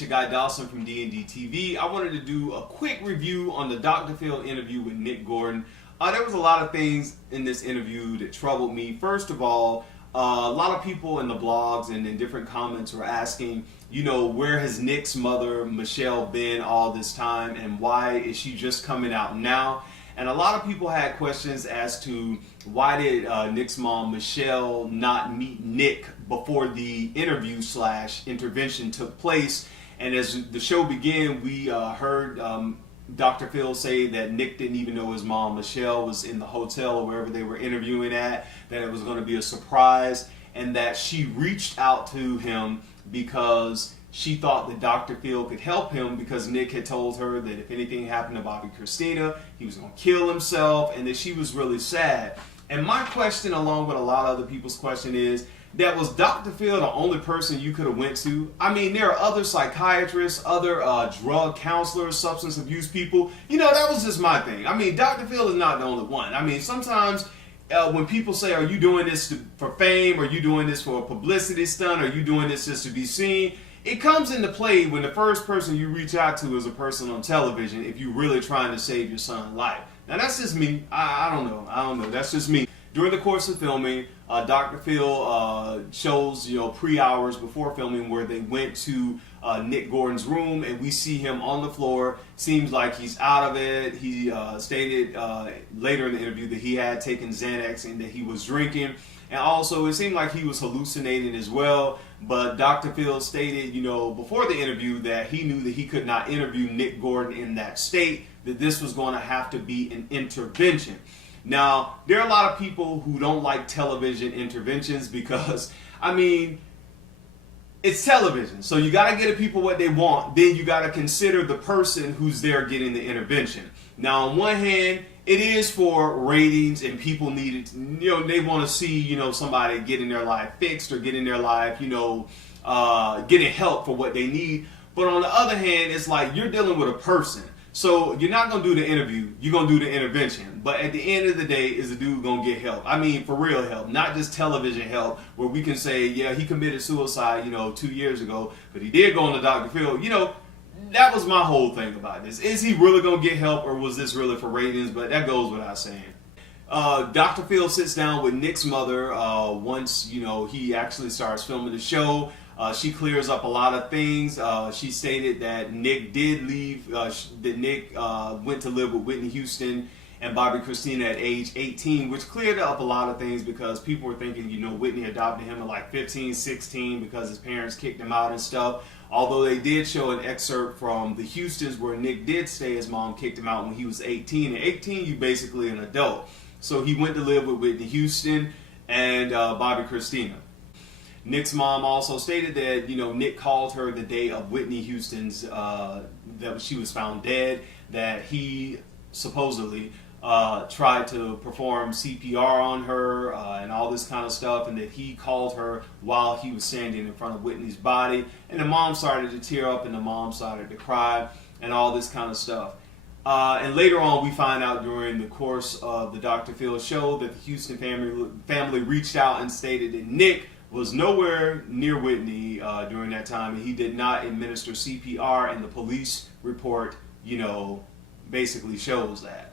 Your guy Dawson from D&D TV. I wanted to do a quick review on the Dr. Phil interview with Nick Gordon. There was a lot of things in this interview that troubled me. First of all, a lot of people in the blogs and in different comments were asking, where has Nick's mother, Michelle, been all this time, and why is she just coming out now? And a lot of people had questions as to why did Nick's mom, Michelle, not meet Nick before the interview / intervention took place. And as the show began, we heard Dr. Phil say that Nick didn't even know his mom, Michelle, was in the hotel or wherever they were interviewing at, that it was going to be a surprise, and that she reached out to him because she thought that Dr. Phil could help him because Nick had told her that if anything happened to Bobbi Kristina, he was going to kill himself, and that she was really sad. And my question, along with a lot of other people's question, is that was Dr. Phil the only person you could have went to? I mean, there are other psychiatrists, other drug counselors, substance abuse people. That was just my thing. I mean, Dr. Phil is not the only one. I mean, sometimes when people say, are you doing this for fame? Are you doing this for a publicity stunt? Are you doing this just to be seen? It comes into play when the first person you reach out to is a person on television if you're really trying to save your son's life. Now, that's just me. I don't know. That's just me. During the course of filming, Dr. Phil shows, pre-hours before filming where they went to Nick Gordon's room, and we see him on the floor. Seems like he's out of it. He stated later in the interview that he had taken Xanax and that he was drinking. And also, it seemed like he was hallucinating as well. But Dr. Phil stated, before the interview that he knew that he could not interview Nick Gordon in that state, that this was going to have to be an intervention. Now, there are a lot of people who don't like television interventions because, it's television. So you got to get people what they want. Then you got to consider the person who's there getting the intervention. Now, on one hand, it is for ratings and people need it. They want to see, somebody getting their life fixed or getting their life, getting help for what they need. But on the other hand, it's like you're dealing with a person. So you're not going to do the interview, you're going to do the intervention. But at the end of the day, is the dude going to get help? I mean, for real help, not just television help where we can say, yeah, he committed suicide, 2 years ago, but he did go on to Dr. Phil. That was my whole thing about this. Is he really going to get help, or was this really for ratings? But that goes without saying. Dr. Phil sits down with Nick's mother once, he actually starts filming the show. She clears up a lot of things. She stated that Nick did leave, that Nick went to live with Whitney Houston and Bobbi Kristina at age 18, which cleared up a lot of things because people were thinking, Whitney adopted him at like 15, 16 because his parents kicked him out and stuff. Although they did show an excerpt from the Houstons where Nick did say his mom kicked him out when he was 18. At 18, you're basically an adult. So he went to live with Whitney Houston and Bobbi Kristina. Nick's mom also stated that, Nick called her the day of Whitney Houston's, that she was found dead, that he supposedly tried to perform CPR on her and all this kind of stuff, and that he called her while he was standing in front of Whitney's body. And the mom started to tear up and the mom started to cry and all this kind of stuff. And later on, we find out during the course of the Dr. Phil show that the Houston family reached out and stated that Nick was nowhere near Whitney during that time, and he did not administer CPR, and the police report, basically shows that.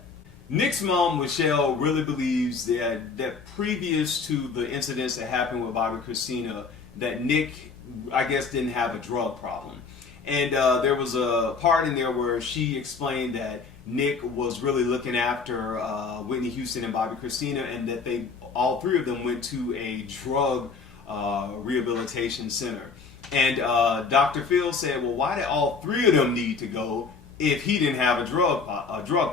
Nick's mom, Michelle, really believes that previous to the incidents that happened with Bobbi Kristina, that Nick, I guess, didn't have a drug problem. And there was a part in there where she explained that Nick was really looking after Whitney Houston and Bobbi Kristina, and that all three of them went to a drug rehabilitation center. And Dr. Phil said, well, why did all three of them need to go if he didn't have a drug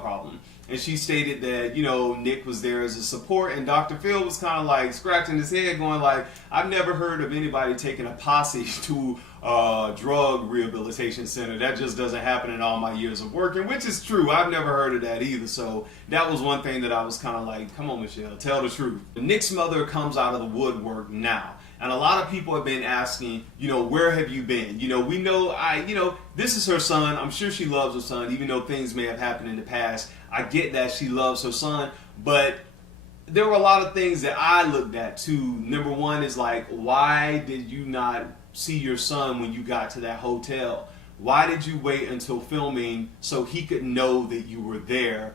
problem? And she stated that, Nick was there as a support, and Dr. Phil was kind of like scratching his head going like, I've never heard of anybody taking a posse to a drug rehabilitation center. That just doesn't happen in all my years of working, which is true. I've never heard of that either. So that was one thing that I was kind of like, come on, Michelle, tell the truth. Nick's mother comes out of the woodwork now. And a lot of people have been asking, where have you been? We know, this is her son. I'm sure she loves her son, even though things may have happened in the past. I get that she loves her son, but there were a lot of things that I looked at too. Number one is like, why did you not see your son when you got to that hotel? why did you wait until filming so he could know that you were there?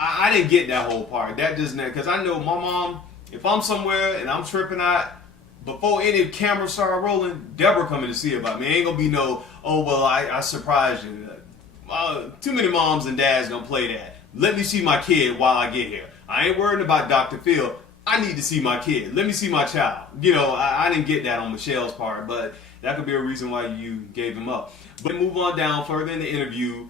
I didn't get that whole part. That doesn't, because I know my mom, if I'm somewhere and I'm tripping out, before any cameras start rolling, Deborah coming to see about me. Ain't gonna be no, oh, well, I surprised you. Too many moms and dads gonna play that. Let me see my kid while I get here. I ain't worried about Dr. Phil. I need to see my kid. Let me see my child. You know, I didn't get that on Michelle's part, but that could be a reason why you gave him up. But move on down further in the interview.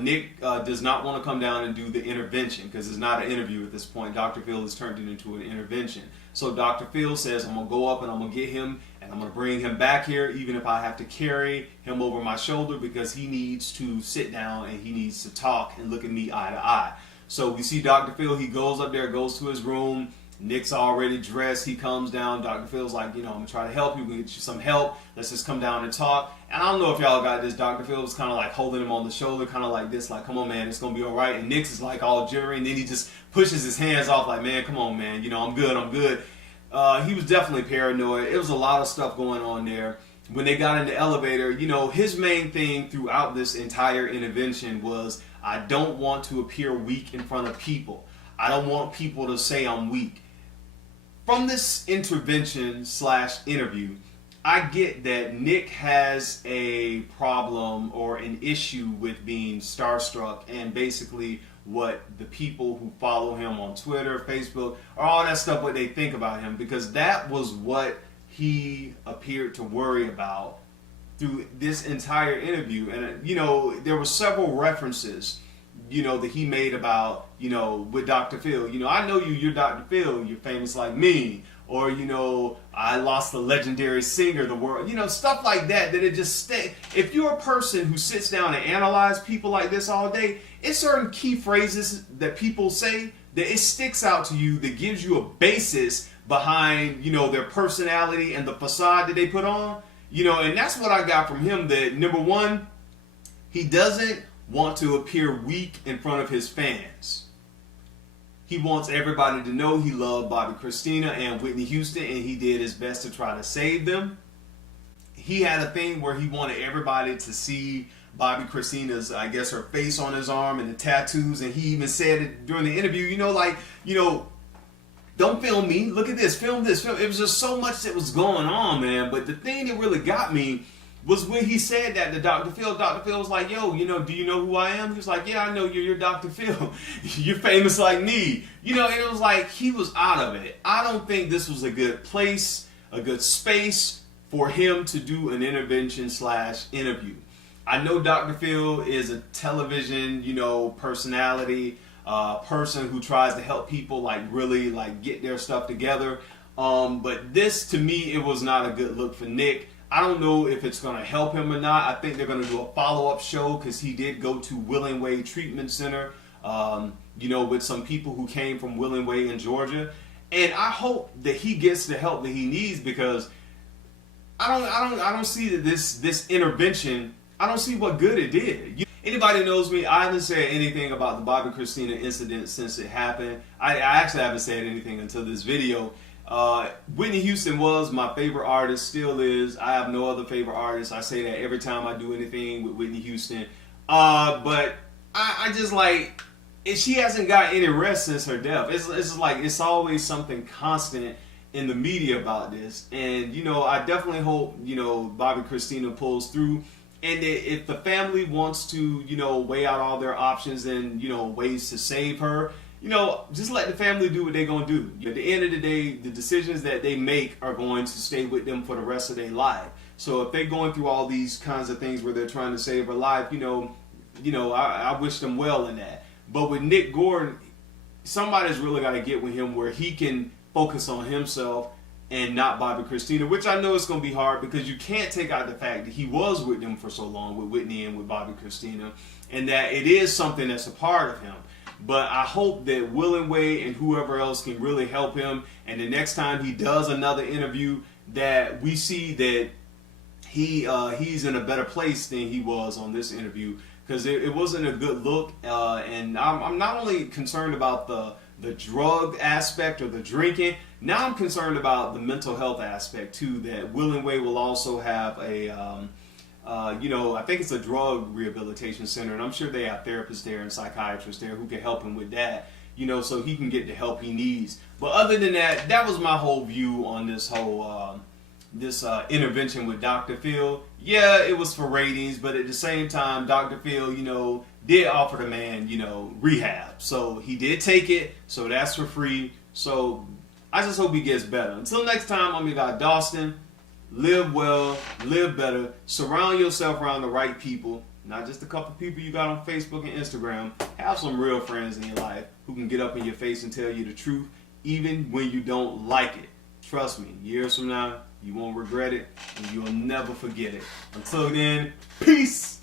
Nick does not want to come down and do the intervention because it's not an interview at this point. Dr. Phil has turned it into an intervention. So Dr. Phil says, I'm going to go up and I'm going to get him and I'm going to bring him back here even if I have to carry him over my shoulder because he needs to sit down and he needs to talk and look at me eye to eye. So we see Dr. Phil, he goes up there, goes to his room. Nick's already dressed. He comes down. Dr. Phil's like, you know, I'm going to try to help you. We'll get you some help. Let's just come down and talk. And I don't know if y'all got this. Dr. Phil was kind of like holding him on the shoulder, kind of like this, like, come on, man, it's going to be all right. And Nick's is like all jittery. And then he just pushes his hands off like, man, come on, man. You know, I'm good. I'm good. He was definitely paranoid. It was a lot of stuff going on there. When they got in the elevator, you know, his main thing throughout this entire intervention was, I don't want to appear weak in front of people. I don't want people to say I'm weak. From this intervention / interview, I get that Nick has a problem or an issue with being starstruck and basically what the people who follow him on Twitter, Facebook, or all that stuff, what they think about him, because that was what he appeared to worry about through this entire interview. And, you know, there were several references, you know, that he made about, you know, with Dr. Phil. You know, I know you, you're Dr. Phil, you're famous like me. Or, you know, I lost the legendary singer, the world, you know, stuff like that, that it just stay. If you're a person who sits down and analyze people like this all day, it's certain key phrases that people say that it sticks out to you, that gives you a basis behind, you know, their personality and the facade that they put on. You know, and that's what I got from him, that number one, he doesn't want to appear weak in front of his fans. He wants everybody to know he loved Bobbi Kristina and Whitney Houston, and he did his best to try to save them. He had a thing where he wanted everybody to see Bobbi Kristina's, I guess, her face on his arm and the tattoos, and he even said it during the interview, you know, like, you know, don't film me, look at this, film this, film. It was just so much that was going on, man. But the thing that really got me was when he said that to Dr. Phil. Dr. Phil was like, yo, you know, do you know who I am? He was like, yeah, I know you're Dr. Phil. You're famous like me. You know, and it was like he was out of it. I don't think this was a good place, a good space for him to do an intervention / interview. I know Dr. Phil is a television, you know, personality, person who tries to help people like really like get their stuff together. But this, to me, it was not a good look for Nick. I don't know if it's going to help him or not. I think they're going to do a follow-up show because he did go to Willing Way Treatment Center, you know, with some people who came from Willing Way in Georgia. And I hope that he gets the help that he needs, because I don't see that this intervention, I don't see what good it did. Anybody knows me, I haven't said anything about the Bobbi Kristina incident since it happened. I actually haven't said anything until this video. Whitney Houston was my favorite artist, still is. I have no other favorite artist. I say that every time I do anything with Whitney Houston. But I just like, she hasn't got any rest since her death. It's like, it's always something constant in the media about this. And, you know, I definitely hope, you know, Bobbi Kristina pulls through. And if the family wants to, you know, weigh out all their options and, you know, ways to save her, you know, just let the family do what they're going to do. At the end of the day, the decisions that they make are going to stay with them for the rest of their life. So if they're going through all these kinds of things where they're trying to save her life, you know, I wish them well in that. But with Nick Gordon, somebody's really got to get with him where he can focus on himself and not Bobbi Kristina, which I know it's going to be hard because you can't take out the fact that he was with them for so long, with Whitney and with Bobbi Kristina, and that it is something that's a part of him. But I hope that Willing Way and whoever else can really help him, and the next time he does another interview, that we see that he's in a better place than he was on this interview, because it wasn't a good look. And I'm not only concerned about the drug aspect or the drinking, now I'm concerned about the mental health aspect too, that Willing Way will also have I think it's a drug rehabilitation center, and I'm sure they have therapists there and psychiatrists there who can help him with that, so he can get the help he needs. But other than that, that was my whole view on this whole intervention with Dr. Phil. Yeah, it was for ratings, but at the same time, Dr. Phil, did offer the man, rehab. So he did take it, so that's for free. So I just hope he gets better. Until next time, I'm your guy Dawson. Live well, live better, surround yourself around the right people, not just a couple people you got on Facebook and Instagram. Have some real friends in your life who can get up in your face and tell you the truth, even when you don't like it. Trust me, years from now, you won't regret it, and you'll never forget it. Until then, peace!